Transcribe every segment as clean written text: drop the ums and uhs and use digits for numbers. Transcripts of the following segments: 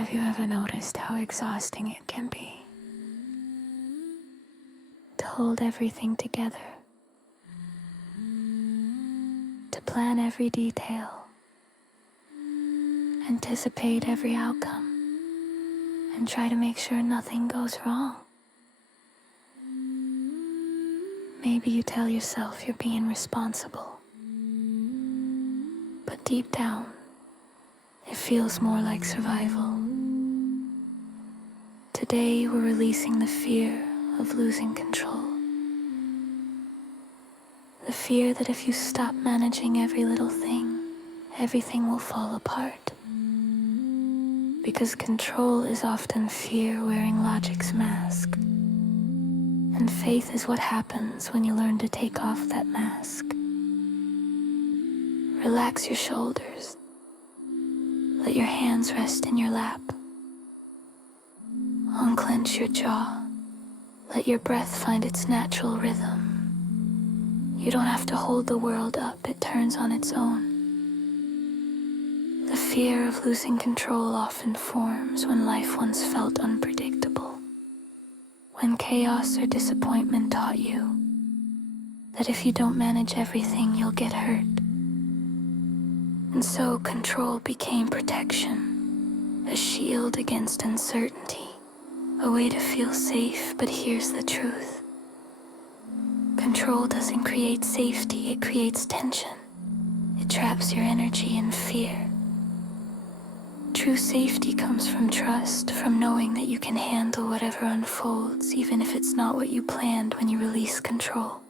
Have you ever noticed how exhausting it can be to hold everything together, to plan every detail, anticipate every outcome, and try to make sure nothing goes wrong? Maybe you tell yourself you're being responsible, but deep down, it feels more like survival. Today, we're releasing the fear of losing control. The fear that if you stop managing every little thing, everything will fall apart. Because control is often fear wearing logic's mask. And faith is what happens when you learn to take off that mask. Relax your shoulders. Let your hands rest in your lap. Unclench your jaw. Let your breath find its natural rhythm. You don't have to hold the world up, it turns on its own. The fear of losing control often forms when life once felt unpredictable. When chaos or disappointment taught you that if you don't manage everything, you'll get hurt. And so control became protection, a shield against uncertainty, a way to feel safe. But here's the truth. Control doesn't create safety, it creates tension. It traps your energy in fear. True safety comes from trust, from knowing that you can handle whatever unfolds, even if it's not what you planned. When you release control,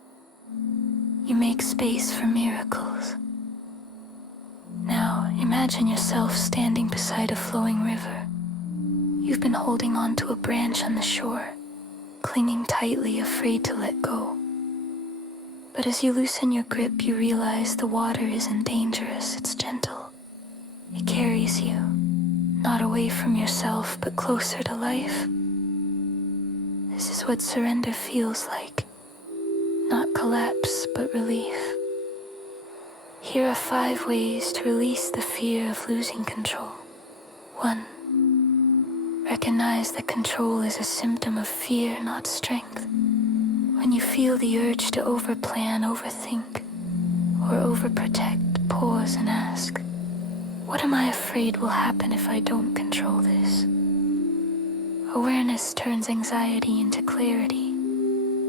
you make space for miracles. Now, imagine yourself standing beside a flowing river. You've been holding on to a branch on the shore, clinging tightly, afraid to let go. But as you loosen your grip, you realize the water isn't dangerous, it's gentle. It carries you, not away from yourself, but closer to life. This is what surrender feels like. Not collapse, but relief. Here are 5 ways to release the fear of losing control. 1. Recognize that control is a symptom of fear, not strength. When you feel the urge to overplan, overthink, or overprotect, pause and ask, what am I afraid will happen if I don't control this? Awareness turns anxiety into clarity.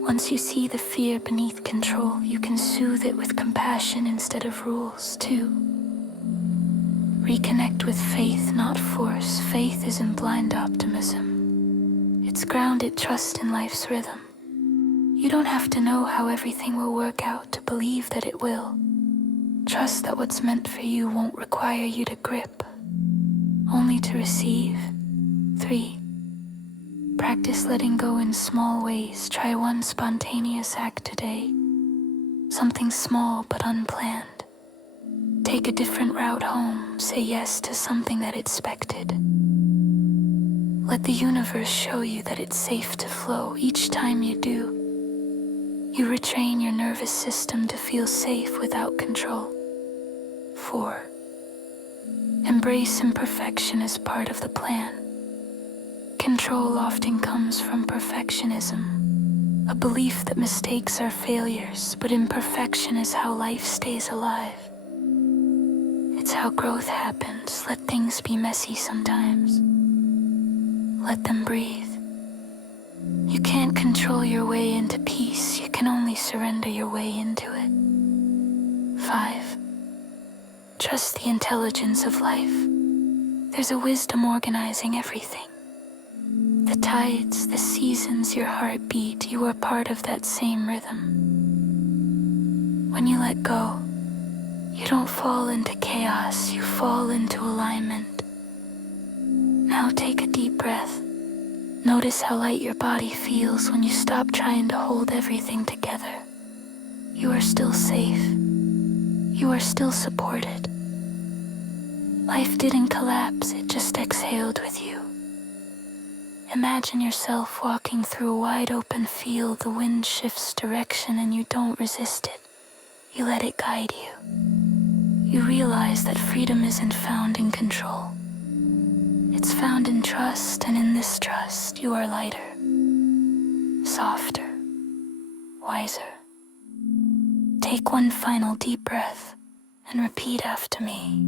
Once you see the fear beneath control, you can soothe it with compassion instead of rules. 2. Reconnect with faith, not force. Faith isn't blind optimism. It's grounded trust in life's rhythm. You don't have to know how everything will work out to believe that it will. Trust that what's meant for you won't require you to grip, only to receive. 3. Practice letting go in small ways. Try one spontaneous act today. Something small but unplanned. Take a different route home. Say yes to something that it's expected. Let the universe show you that it's safe to flow. Each time you do, you retrain your nervous system to feel safe without control. 4. Embrace imperfection as part of the plan. Control often comes from perfectionism, a belief that mistakes are failures, but imperfection is how life stays alive. It's how growth happens. Let things be messy sometimes. Let them breathe. You can't control your way into peace, you can only surrender your way into it. 5. Trust the intelligence of life. There's a wisdom organizing everything. The tides, the seasons, your heartbeat, you are part of that same rhythm. When you let go, you don't fall into chaos, you fall into alignment. Now take a deep breath. Notice how light your body feels when you stop trying to hold everything together. You are still safe. You are still supported. Life didn't collapse, it just exhaled with you. Imagine yourself walking through a wide open field. The wind shifts direction and you don't resist it. You let it guide you. You realize that freedom isn't found in control. It's found in trust, and in this trust you are lighter, softer, wiser. Take one final deep breath and repeat after me.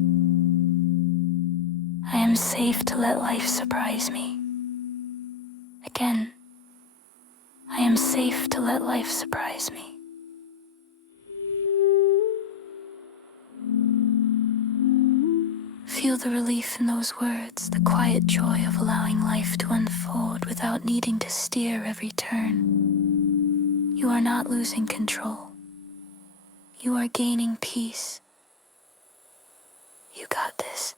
I am safe to let life surprise me. Again, I am safe to let life surprise me. Feel the relief in those words, the quiet joy of allowing life to unfold without needing to steer every turn. You are not losing control. You are gaining peace. You got this.